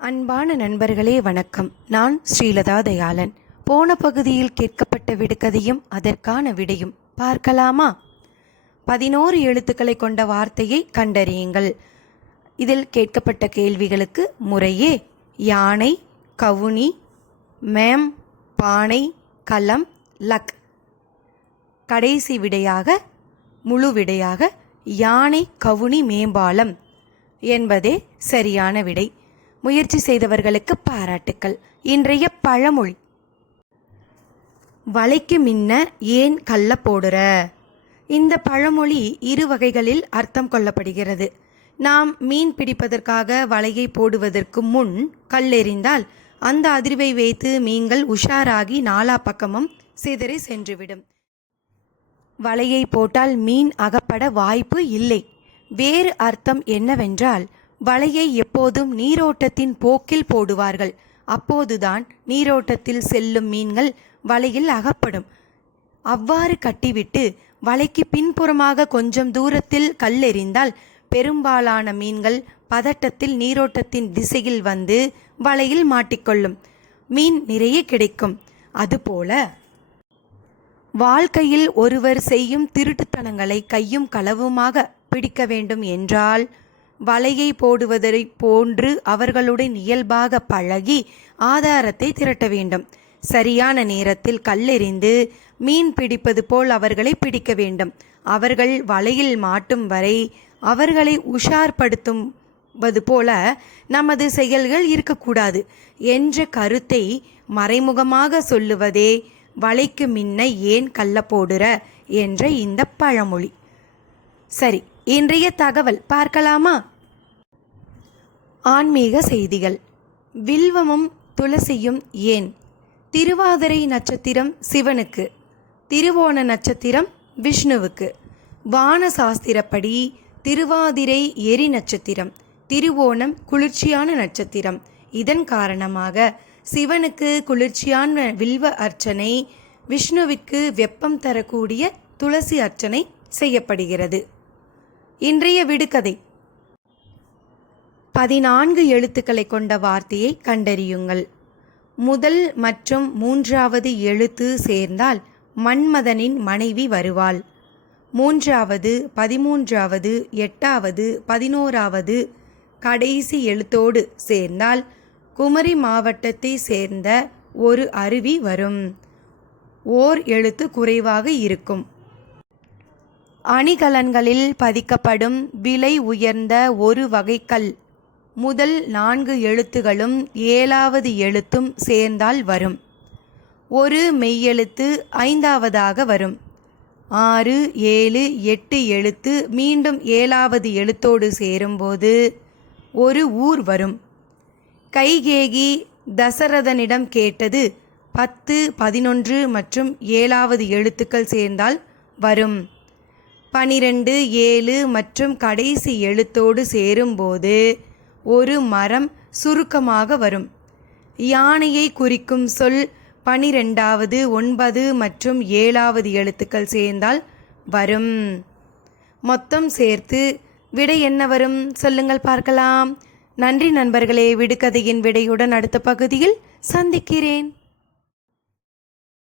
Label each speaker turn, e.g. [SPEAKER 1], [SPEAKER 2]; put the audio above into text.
[SPEAKER 1] அன்பான நண்பர்களே வணக்கம். நான் ஸ்ரீலதா தயாளன். போன பகுதியில் கேட்கப்பட்ட விடுகதையும் அதற்கான விடையும் பார்க்கலாமா? பதினோரு எழுத்துக்களை கொண்ட வார்த்தையை கண்டறியுங்கள். இதில் கேட்கப்பட்ட கேள்விகளுக்கு முறையே. யானை கவுனி மேம் பானை களம் லக். கடைசி விடையாக முழு விடையாக யானை கவுனி மேம்பாலம் என்பதே சரியான விடை. முயற்சி செய்தவர்களுக்கு பாராட்டுக்கள். இன்றைய பழமொழி. வலைக்கு மின்ன ஏன் கள்ள போடுற? இந்த பழமொழி இரு வகைகளில் அர்த்தம் கொள்ளப்படுகிறது. நாம் மீன் பிடிப்பதற்காக வலையை போடுவதற்கு முன் கல்லெறிந்தால் அந்த அதிர்வை வைத்து மீன்கள் உஷாராகி நாலா பக்கமும் சிதறி சென்றுவிடும். வலையை போட்டால் மீன் அகப்பட வாய்ப்பு இல்லை. வேறு அர்த்தம் என்னவென்றால் வலையை எப்போதும் நீரோட்டத்தின் போக்கில் போடுவார்கள். அப்போதுதான் நீரோட்டத்தில் செல்லும் மீன்கள் வலையில் அகப்படும். அவ்வாறு கட்டிவிட்டு வலைக்கு பின்புறமாக கொஞ்சம் தூரத்தில் கல்லெறிந்தால் பெரும்பாலான மீன்கள் பதட்டத்தில் நீரோட்டத்தின் திசையில் வந்து வலையில் மாட்டிக்கொள்ளும். மீன் நிறைய கிடைக்கும். அதுபோல வாழ்க்கையில் ஒருவர் செய்யும் திருட்டுத்தனங்களை கையும் களவுமாக பிடிக்க வேண்டும் என்றால் வலையை போடுவதை போன்று அவர்களுடன் இயல்பாக பழகி ஆதாரத்தை திரட்ட வேண்டும். சரியான நேரத்தில் கல்லெறிந்து மீன் பிடிப்பது போல் அவர்களை பிடிக்க வேண்டும். அவர்கள் வலையில் மாட்டும் வரை அவர்களை உஷார்படுத்தும் போல நமது செயல்கள் இருக்கக்கூடாது என்ற கருத்தை மறைமுகமாக சொல்லுவதே வலைக்கு மின்ன ஏன் கள்ள போடுற என்ற இந்த பழமொழி. சரி. இன்றைய தகவல் பார்க்கலாமா? ஆன்மீக செய்திகள். வில்வமும் துளசியும் ஏன்? திருவாதிரை நட்சத்திரம் சிவனுக்கு. திருவோண நட்சத்திரம் விஷ்ணுவுக்கு. வான சாஸ்திரப்படி திருவாதிரை எரி நட்சத்திரம் திருவோணம் குளிர்ச்சியான நட்சத்திரம். இதன் காரணமாக சிவனுக்கு குளிர்ச்சியான வில்வ அர்ச்சனை விஷ்ணுவிற்கு வெப்பம் தரக்கூடிய துளசி அர்ச்சனை செய்யப்படுகிறது. இன்றைய விடுகதை. பதினான்கு எழுத்துக்களை கொண்ட வார்த்தையை கண்டறியுங்கள். முதல் மற்றும் மூன்றாவது எழுத்து சேர்ந்தால் மன்மதனின் மனைவி வருவாள். மூன்றாவது பதிமூன்றாவது எட்டாவது பதினோராவது கடைசி எழுத்தோடு சேர்ந்தால் குமரி மாவட்டத்தை சேர்ந்த ஒரு அருவி வரும். ஓர் எழுத்து குறைவாக இருக்கும். அணிகலன்களில் பதிக்கப்படும் விலை உயர்ந்த ஒரு வகைக்கல். முதல் நான்கு எழுத்துகளும் ஏழாவது எழுத்தும் சேர்ந்தால் வரும். ஒரு மெய்யெழுத்து ஐந்தாவதாக வரும். ஆறு ஏழு எட்டு எழுத்து மீண்டும் ஏழாவது எழுத்தோடு சேரும்போது ஒரு ஊர் வரும். கைகேகி தசரதனிடம் கேட்டது பத்து பதினொன்று மற்றும் ஏழாவது எழுத்துக்கள் சேர்ந்தால் வரும். பனிரெண்டு ஏழு மற்றும் கடைசி எழுத்தோடு சேரும்போது ஒரு மரம் சுருக்கமாக வரும். யானையை குறிக்கும் சொல் பனிரெண்டாவது ஒன்பது மற்றும் ஏழாவது எழுத்துக்கள் சேர்ந்தால் வரும். மொத்தம் சேர்த்து விடை என்ன வரும்? சொல்லுங்கள் பார்க்கலாம். நன்றி நண்பர்களே விடுகதையின் விடையுடன் அடுத்த பகுதியில் சந்திக்கிறேன்.